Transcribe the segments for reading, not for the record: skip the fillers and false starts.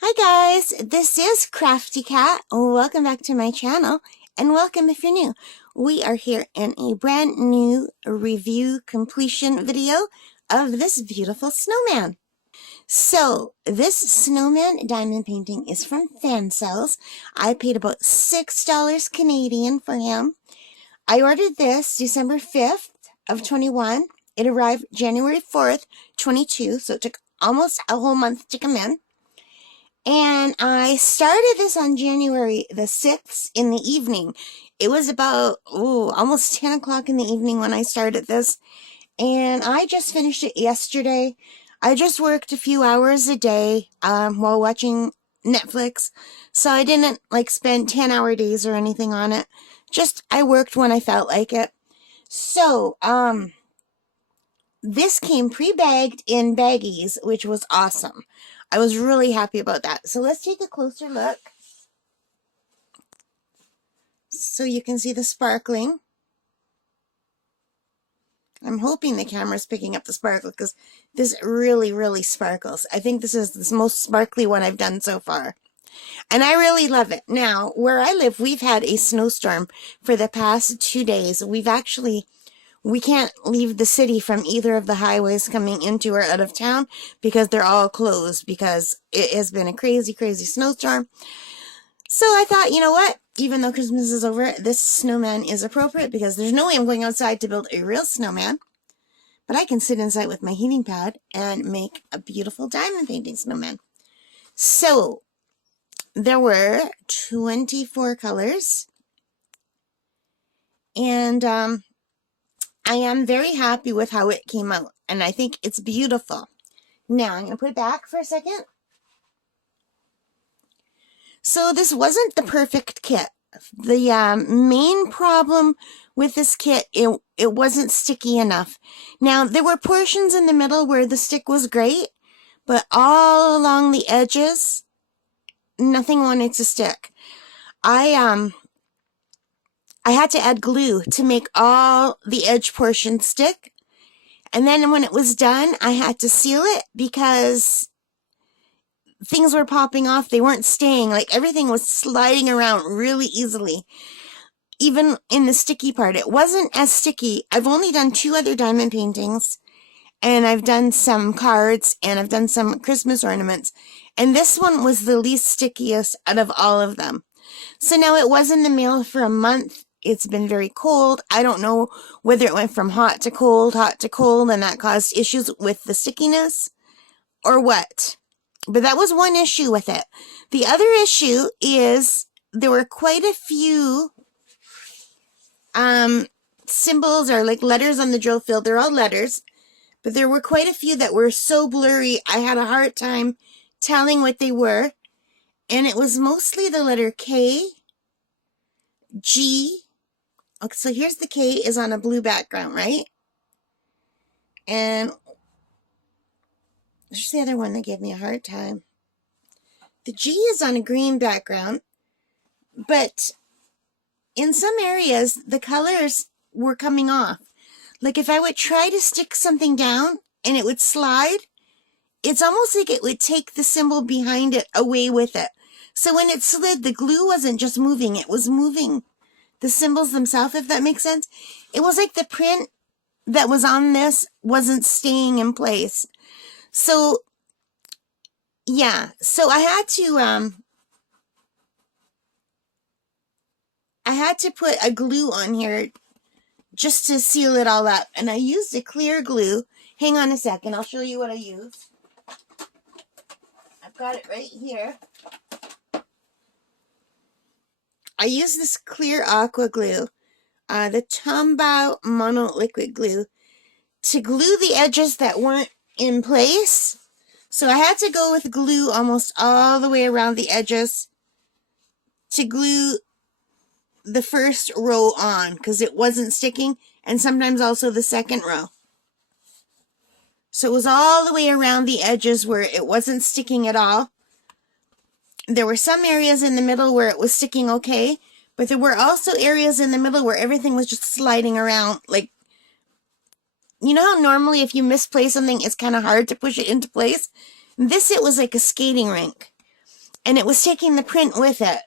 Hi guys, this is Crafty Cat. Welcome back to my channel, and welcome if you're new. We are here in a brand new review completion video of this beautiful snowman. So, this snowman diamond painting is from Fansells. I paid about $6 Canadian for him. I ordered this December 5th of 21. It arrived January 4th, 22, so it took almost a whole month to come in. And I started this on January the 6th in the evening. It was about, almost 10 o'clock in the evening when I started this. And I just finished it yesterday. I just worked a few hours a day while watching Netflix. So I didn't spend 10-hour days or anything on it. Just I worked when I felt like it. So, this came pre-bagged in baggies, which was awesome. I was really happy about that. So let's take a closer look so you can see the sparkling. I'm hoping the camera's picking up the sparkle because this really, really sparkles. I think this is the most sparkly one I've done so far. And I really love it. Now, where I live, we've had a snowstorm for the past 2 days. We can't leave the city from either of the highways coming into or out of town because they're all closed because it has been a crazy, crazy snowstorm. So I thought, you know what? Even though Christmas is over, this snowman is appropriate because there's no way I'm going outside to build a real snowman. But I can sit inside with my heating pad and make a beautiful diamond painting snowman. So there were 24 colors. And I am very happy with how it came out, and I think it's beautiful. Now, I'm going to put it back for a second. So this wasn't the perfect kit. The main problem with this kit, it wasn't sticky enough. Now, there were portions in the middle where the stick was great, but all along the edges, nothing wanted to stick. I had to add glue to make all the edge portions stick. And then when it was done, I had to seal it because things were popping off. They weren't staying. Everything was sliding around really easily. Even in the sticky part, it wasn't as sticky. I've only done 2 other diamond paintings. And I've done some cards. And I've done some Christmas ornaments. And this one was the least stickiest out of all of them. So now it was in the mail for a month. It's been very cold. I don't know whether it went from hot to cold, and that caused issues with the stickiness or what. But that was one issue with it. The other issue is there were quite a few symbols or letters on the drill field. They're all letters, but there were quite a few that were so blurry I had a hard time telling what they were. And it was mostly the letter K, G. Okay, so here's the K is on a blue background, right? And there's the other one that gave me a hard time. The G is on a green background, but in some areas, the colors were coming off. If I would try to stick something down and it would slide, it's almost like it would take the symbol behind it away with it. So when it slid, the glue wasn't just moving, it was moving the symbols themselves, if that makes sense. It was like the print that was on this wasn't staying in place. So, yeah. So I had to put a glue on here just to seal it all up. And I used a clear glue. Hang on a second. I'll show you what I used. I've got it right here. I use this clear aqua glue, the Tombow Mono Liquid Glue, to glue the edges that weren't in place. So I had to go with glue almost all the way around the edges to glue the first row on because it wasn't sticking, and sometimes also the second row. So it was all the way around the edges where it wasn't sticking at all. There were some areas in the middle where it was sticking okay, but there were also areas in the middle where everything was just sliding around. You know how normally if you misplace something, it's kind of hard to push it into place? It was like a skating rink. and it was taking the print with it.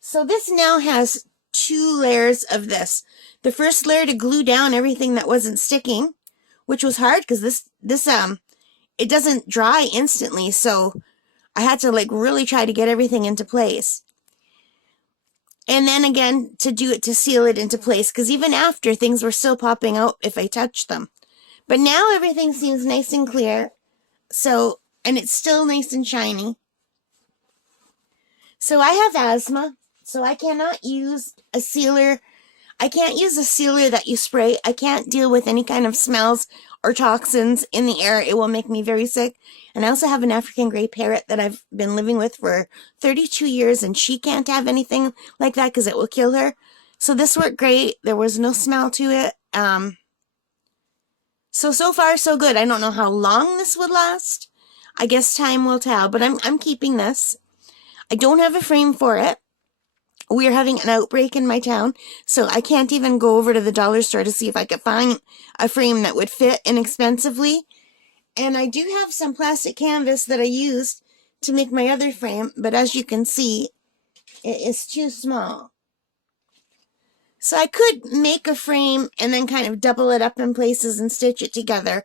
So this now has 2 layers of this. The first layer to glue down everything that wasn't sticking, which was hard because this it doesn't dry instantly, so I had to like really try to get everything into place. And then again to seal it into place, because even after, things were still popping out if I touched them. But now everything seems nice and clear. So, and it's still nice and shiny. So I have asthma, so I cannot use a sealer. I can't use a sealer that you spray. I can't deal with any kind of smells or toxins in the air. It will make me very sick. And I also have an African gray parrot that I've been living with for 32 years, and she can't have anything like that because it will kill her. So this worked great. There was no smell to it. So far so good. I don't know how long this would last. I guess time will tell, but I'm keeping this. I don't have a frame for it. We're having an outbreak in my town, so I can't even go over to the dollar store to see if I could find a frame that would fit inexpensively. And I do have some plastic canvas that I used to make my other frame, but as you can see, it is too small. So I could make a frame and then kind of double it up in places and stitch it together.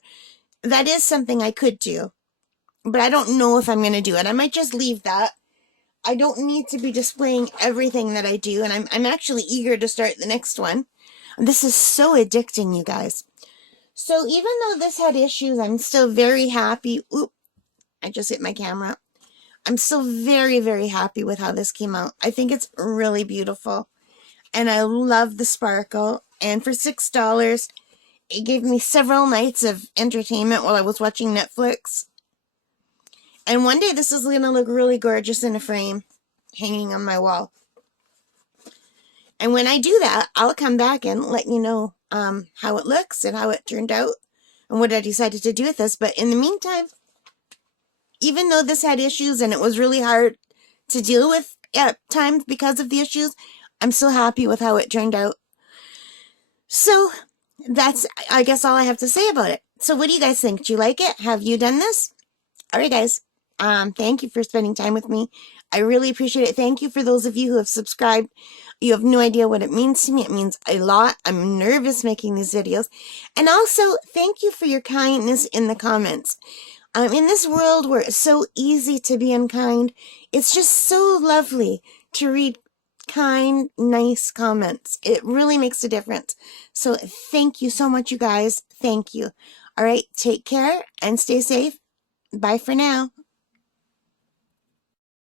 That is something I could do, but I don't know if I'm going to do it. I might just leave that. I don't need to be displaying everything that I do, and I'm actually eager to start the next one. This is so addicting, you guys. So even though this had issues, I'm still very happy. Oop, I just hit my camera. I'm still very, very happy with how this came out. I think it's really beautiful, and I love the sparkle. And for $6, it gave me several nights of entertainment while I was watching Netflix. And one day this is going to look really gorgeous in a frame hanging on my wall. And when I do that, I'll come back and let you know how it looks and how it turned out and what I decided to do with this. But in the meantime, even though this had issues and it was really hard to deal with at times because of the issues, I'm still happy with how it turned out. So that's, I guess, all I have to say about it. So what do you guys think? Do you like it? Have you done this? All right, guys. Thank you for spending time with me. I really appreciate it. Thank you for those of you who have subscribed. You have no idea what it means to me. It means a lot. I'm nervous making these videos. And also, thank you for your kindness in the comments. In this world where it's so easy to be unkind, it's just so lovely to read kind, nice comments. It really makes a difference. So thank you so much, you guys. Thank you. All right, take care and stay safe. Bye for now.